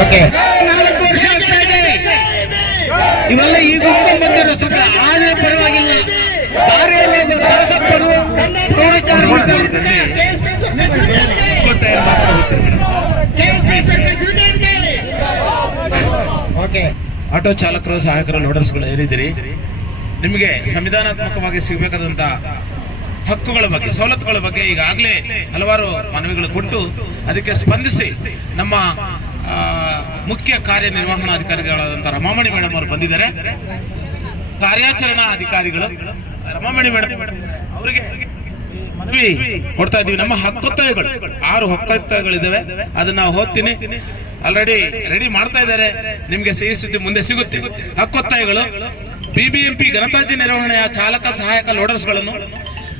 Okay. ನಾಲ್ಕು ವರ್ಷ ಆಗ್ತಾ ಇದೆ. ಇವೆಲ್ಲ ಈಗ ಉಟ್ಕೊಂಡ್ ಬಂದಿರೋ ಸುಖ. ಆದ್ರೆ ಪರವಾಗಿಲ್ಲ. ದಾರಿಯಲ್ಲಿ ಪರಸಪ್ಪರು ಓಕೆ. ಆಟೋ ಚಾಲಕರು ಸಹಾಯಕರು ಲೋಡರ್ಸ್ಗಳು ಏನಿದ್ದೀರಿ? ನಿಮಗೆ ಸಂವಿಧಾನಾತ್ಮಕವಾಗಿ ಸಿಗಬೇಕಾದಂತ ಹಕ್ಕುಗಳ ಬಗ್ಗೆ, ಸವಲತ್ತುಗಳ ಬಗ್ಗೆ ಈಗಾಗಲೇ ಹಲವಾರು ಮನವಿಗಳು ಕೊಟ್ಟು ಅದಕ್ಕೆ ಸ್ಪಂದಿಸಿ ನಮ್ಮ ಮುಖ್ಯ ಕಾರ್ಯನಿರ್ವಹಣಾಧಿಕಾರಿಗಳಾದಂಥ ರಮಾಮಣಿ ಮೇಡಮ್ ಅವರು ಬಂದಿದ್ದಾರೆ. ಕಾರ್ಯಾಚರಣಾ ಅಧಿಕಾರಿಗಳು, ರಮಾಮಣಿ ಮೇಡಮ್ ಅವರಿಗೆ ಮನವಿ ಕೊಡ್ತಾ ಇದೀವಿ ನಮ್ಮ ಹಕ್ಕೊತ್ತಾಯಗಳು, ಆರು ಹಕ್ಕೊತ್ತಾಯಗಳಿದ್ದಾವೆ. ಅದನ್ನ ನಾವು ಓದ್ತೀನಿ ಆಲ್ರೆಡಿ ರೆಡಿ ಮಾಡ್ತಾ ಇದ್ದಾರೆ. ನಿಮಗೆ ಸಿಹಿ ಸುದ್ದಿ ಮುಂದೆ ಸಿಗುತ್ತೆ. ಹಕ್ಕೊತ್ತಾಯಗಳು ಬಿಬಿಎಂಪಿ ಗಣತಾಜ್ಯ ನಿರ್ವಹಣೆಯ ಚಾಲಕ ಸಹಾಯಕ ಲೋಡರ್ಸ್ಗಳನ್ನು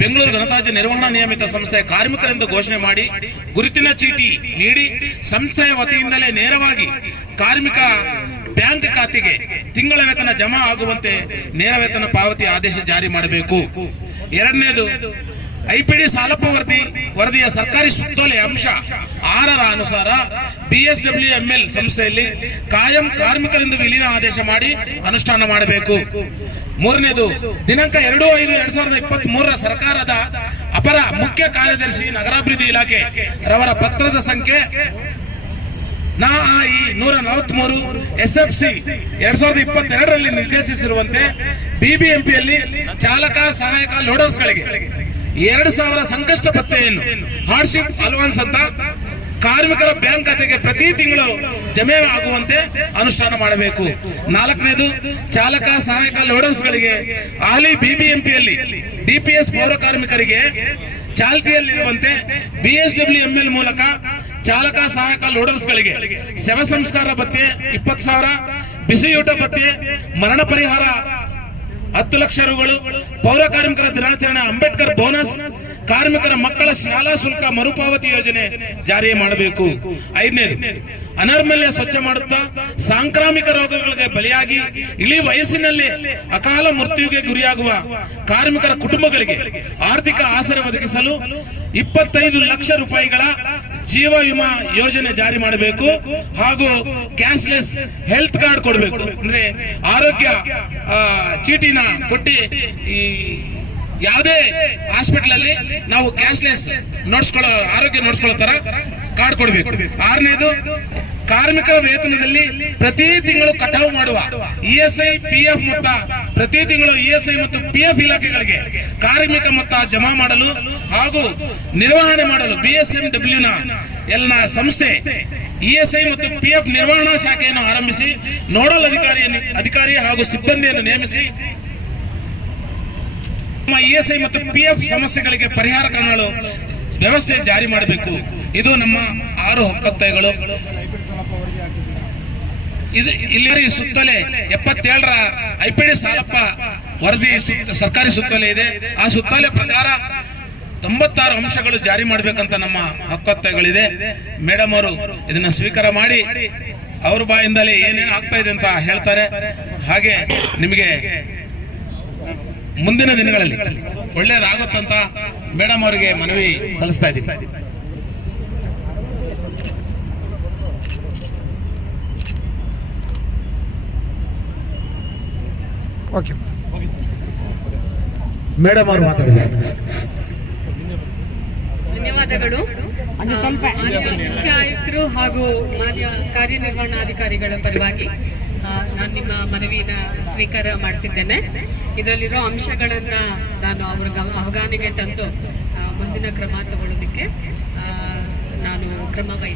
ಬೆಂಗಳೂರು ಗಣತಾಜ್ಯ ನಿರ್ವಹಣಾ ನಿಯಮಿತ ಸಂಸ್ಥೆಯ ಕಾರ್ಮಿಕರೆಂದು ಘೋಷಣೆ ಮಾಡಿ ಗುರುತಿನ ಚೀಟಿ ನೀಡಿ ಸಂಸ್ಥೆಯ ವತಿಯಿಂದಲೇ ನೇರವಾಗಿ ಕಾರ್ಮಿಕ ಬ್ಯಾಂಕ್ ಖಾತೆಗೆ ತಿಂಗಳ ವೇತನ ಜಮಾ ಆಗುವಂತೆ ನೇರ ವೇತನ ಪಾವತಿ ಆದೇಶ ಜಾರಿ ಮಾಡಬೇಕು. ಎರಡನೇದು ಐಪಿಡಿ ಸಾಲಪ್ಪ ವರದಿ ವರದಿಯ ಸರ್ಕಾರಿ ಸುತ್ತೋಲೆ ಅಂಶ ಆರರ ಅನುಸಾರ ಬಿಎಸ್ಡಬ್ಲ್ಯೂ ಎಂಎಲ್ ಸಂಸ್ಥೆಯಲ್ಲಿ ಕಾಯಂ ಕಾರ್ಮಿಕರಿಂದ ವಿಲೀನ ಆದೇಶ ಮಾಡಿ ಅನುಷ್ಠಾನ ಮಾಡಬೇಕು. ಮೂರನೇದು, ದಿನಾಂಕ ಎರಡು ಐದು ಎರಡ್ ಸಾವಿರದ ಇಪ್ಪತ್ತ್ ಮೂರರ ಸರ್ಕಾರದ ಅಪರ ಮುಖ್ಯ ಕಾರ್ಯದರ್ಶಿ ನಗರಾಭಿವೃದ್ಧಿ ಇಲಾಖೆ ರವರ ಪತ್ರದ ಸಂಖ್ಯೆ ನಾ ನೂರ ನಲವತ್ಮೂರು, ಎಸ್ ಎಫ್ ಸಿ ಎರಡ್ ಸಾವಿರದ ಇಪ್ಪತ್ತೆರಡರಲ್ಲಿ ನಿರ್ದೇಶಿಸಿರುವಂತೆ ಬಿಬಿಎಂಪಿಯಲ್ಲಿ ಚಾಲಕ, ಸಹಾಯಕ, ಲೋಡರ್ಸ್ಗಳಿಗೆ ಎರಡು ಸಾವಿರ ಸಂಕಷ್ಟ ಭತ್ತೆಯನ್ನು ಹಾರ್ಡ್ಶಿಪ್ ಅಲ್ವಾನ್ಸ್ ಅಂತ ಕಾರ್ಮಿಕರ ಬ್ಯಾಂಕ್ ಖಾತೆಗೆ ಪ್ರತಿ ತಿಂಗಳು ಜಮೆ ಆಗುವಂತೆ ಅನುಷ್ಠಾನ ಮಾಡಬೇಕು. ನಾಲ್ಕನೇದು, ಚಾಲಕ ಸಹಾಯಕ ಲೋಡರ್ಸ್ಗಳಿಗೆ ಹಾಲಿ ಬಿಬಿಎಂಪಿಯಲ್ಲಿ ಡಿಪಿಎಸ್ ಪೌರ ಕಾರ್ಮಿಕರಿಗೆ ಚಾಲ್ತಿಯಲ್ಲಿರುವಂತೆ ಬಿಎಸ್ಡಬ್ಲ್ಯೂ ಎಂಎಲ್ ಮೂಲಕ ಚಾಲಕ ಸಹಾಯಕ ಲೋಡರ್ಸ್ಗಳಿಗೆ ಶವ ಸಂಸ್ಕಾರ ಭತ್ಯೆ ಇಪ್ಪತ್ತು ಸಾವಿರ, ಬಿಸಿಯೂಟ ಭತ್ಯೆ ಮರಣ ಪರಿಹಾರ ಹತ್ತು ಲಕ್ಷ ರುಗಳು. ಪೌರ ಕಾರ್ಮಿಕರ ದಿನಾಚರಣೆ ಅಂಬೇಡ್ಕರ್ ಬೋನಸ್. ಕಾರ್ಮಿಕರ ಮಕ್ಕಳ ಶಾಲಾ ಶುಲ್ಕ ಮರುಪಾವತಿ ಯೋಜನೆ ಜಾರಿ ಮಾಡಬೇಕು. ಐದನೇದು, ಅನರ್ಮಲ್ಯ ಸ್ವಚ್ಛ ಮಾಡುತ್ತಾ ಸಾಂಕ್ರಾಮಿಕ ರೋಗಗಳಿಗೆ ಬಲಿಯಾಗಿ ಇಳಿ ವಯಸ್ಸಿನಲ್ಲಿ ಅಕಾಲ ಮೃತ್ಯುವಿಗೆ ಗುರಿಯಾಗುವ ಕಾರ್ಮಿಕರ ಕುಟುಂಬಗಳಿಗೆ ಆರ್ಥಿಕ ಆಸರೆ ಒದಗಿಸಲು ಇಪ್ಪತ್ತೈದು ಲಕ್ಷ ರೂಪಾಯಿಗಳ ಜೀವ ವಿಮಾ ಯೋಜನೆ ಜಾರಿ ಮಾಡಬೇಕು ಹಾಗೂ ಕ್ಯಾಶ್ಲೆಸ್ ಹೆಲ್ತ್ ಕಾರ್ಡ್ ಕೊಡಬೇಕು. ಅಂದ್ರೆ ಆರೋಗ್ಯ ಚೀಟಿನ ಕೊಟ್ಟಿ ಈ ಯಾವುದೇ ಹಾಸ್ಪಿಟಲ್ ಅಲ್ಲಿ ನಾವು ಕ್ಯಾಶ್ಲೆಸ್ ನೋಡ್ಸ್ಕೊಳ್ಳೋ, ಆರೋಗ್ಯ ನೋಡ್ಸ್ಕೊಳ್ಳೋ ತರ ಕಾರ್ಡ್ ಕೊಡಬೇಕು. ಆರನೇದು ಕಾರ್ಮಿಕರ ವೇತನದಲ್ಲಿ ಪ್ರತಿ ತಿಂಗಳು ಕಟಾವು ಮಾಡುವ E S I, P F ಮೊತ್ತ, ಪ್ರತಿ ತಿಂಗಳು ಇ ಎಸ್ ಐ ಮತ್ತು ಪಿ ಎಫ್ ಇಲಾಖೆಗಳಿಗೆ ಕಾರ್ಮಿಕ ಮೊತ್ತ ಜಮಾ ಮಾಡಲು ಹಾಗೂ ನಿರ್ವಹಣೆ ಮಾಡಲು ಬಿ ಎಸ್ ಎಂ ಡಬ್ಲ್ಯೂ ನ ಎಲ್ನ ಸಂಸ್ಥೆ ಇ ಎಸ್ ಐ ಮತ್ತು ಪಿ ಎಫ್ ನಿರ್ವಹಣಾ ಶಾಖೆಯನ್ನು ಆರಂಭಿಸಿ ನೋಡಲ್ ಅಧಿಕಾರಿ ಅಧಿಕಾರಿ ಹಾಗೂ ಸಿಬ್ಬಂದಿಯನ್ನು ನೇಮಿಸಿ ನಮ್ಮ ಇ ಎಸ್ ಐ ಮತ್ತು ಪಿ ಎಫ್ ಸಮಸ್ಯೆಗಳಿಗೆ ಪರಿಹಾರ ಕಾಣಲು ವ್ಯವಸ್ಥೆ ಜಾರಿ ಮಾಡಬೇಕು. ಇದು ನಮ್ಮ ಆರು ಹಕ್ಕೊತ್ತಾಯಗಳು ಇದು ಇಲ್ಲಿ ಸುತ್ತಲೇ ಎಪ್ಪತ್ತೇಳರ ಐಪಿಡಿ ಸಾಲಪ್ಪ ವರದಿ ಸರ್ಕಾರಿ ಸುತ್ತಲೇ ಇದೆ. ಆ ಸುತ್ತಲೇ ಪ್ರಕಾರ ತೊಂಬತ್ತಾರು ಅಂಶಗಳು ಜಾರಿ ಮಾಡಬೇಕಂತ ನಮ್ಮ ಹಕ್ಕೊತ್ತಾಯಗಳಿದೆ. ಮೇಡಮ್ ಅವರು ಇದನ್ನ ಸ್ವೀಕಾರ ಮಾಡಿ ಅವ್ರ ಬಾಯಿಂದಲೇ ಏನೇನು ಆಗ್ತಾ ಇದೆ ಅಂತ ಹೇಳ್ತಾರೆ. ಹಾಗೆ ನಿಮಗೆ ಮುಂದಿನ ದಿನಗಳಲ್ಲಿ ಒಳ್ಳೇದಾಗುತ್ತಂತ ಮೇಡಮ್ ಅವರಿಗೆ ಮನವಿ ಸಲ್ಲಿಸ್ತಾ ಇದ್ದೀವಿ ಓಕೆ ಮೇಡಮ್ ಅವರು ಧನ್ಯವಾದಗಳು. ಮುಖ್ಯ ಆಯುಕ್ತರು ಹಾಗೂ ಮಾನ್ಯ ಕಾರ್ಯನಿರ್ವಹಣಾಧಿಕಾರಿಗಳ ಪರವಾಗಿ ನಾನು ನಿಮ್ಮ ಮನವಿನ ಸ್ವೀಕಾರ ಮಾಡ್ತಿದ್ದೇನೆ. ಇದರಲ್ಲಿರೋ ಅಂಶಗಳನ್ನು ನಾನು ಅವ್ರ ಅವಗಾನಿಗೆ ತಂದು ಮುಂದಿನ ಕ್ರಮ ತಗೊಳ್ಳೋದಕ್ಕೆ ನಾನು ಕ್ರಮ ವಹಿಸ್ತೀನಿ